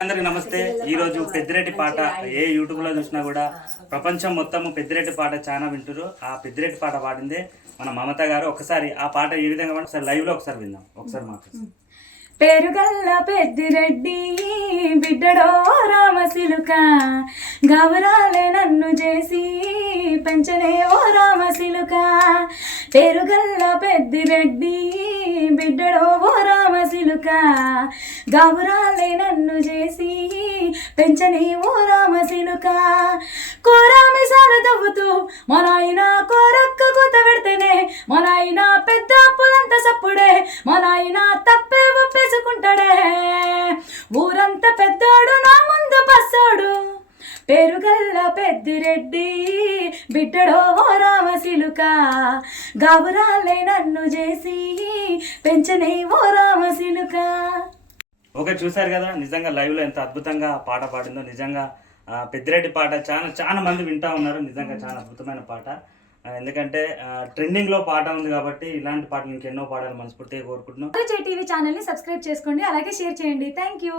అందరికి నమస్తే. ఈ రోజు పెద్దిరెడ్డి పాట ఏ యూట్యూబ్లో చూసినా కూడా ప్రపంచం మొత్తము పెద్దిరెడ్డి పాట చాలా వింటారు ఆ పెద్దిరెడ్డి పాట పాడిందే మన మమత గారు. ఒకసారి ఆ పాట ఏ విధంగా ఒకసారి లైవ్లో ఒకసారి విందాం. ఒకసారి మాట్లాడు పేరుగల్ల పెద్దిరెడ్డి బిడ్డడో రామశిలుక గౌరాలే నన్ను చేసి పెంచనే ఓ రామశిలుక పేరుగల్ల పెద్దిరెడ్డి బిడ్డడో ఓ రామశిలుక గాబురాలే నన్ను చేసి పెంచనే ఓ రామశిలుక కోరామిసాలు తవ్వుతూ మా నాయన కోరక్క కూత పెడితేనే మా నాయన పెద్ద అప్పులంత సప్పుడే మా నాయన తప్పే ఒప్పేసుకుంటాడే. ఊరంతా పెద్దోడు నా ముందు పస్సోడు. పేరుగల్ల పెద్దిరెడ్డి బిడ్డడో రామశిలుక గాబురాలే నన్ను చేసి పెంచనే ఓ రామ ఓకే చూసారు కదా నిజంగా లైవ్లో ఎంత అద్భుతంగా పాట పాడిందో నిజంగా పెద్దిరెడ్డి పాట చాలా చాలా మంది వింటా ఉన్నారు. నిజంగా చాలా అద్భుతమైన పాట. ఎందుకంటే ట్రెండింగ్లో పాట ఉంది కాబట్టి ఇలాంటి పాటలు ఇంకెన్నో పాడాలి మనస్ఫూర్తిగా కోరుకుంటున్నాం. టీవీ ఛానల్ని సబ్స్క్రైబ్ చేసుకోండి అలాగే షేర్ చేయండి. Thank you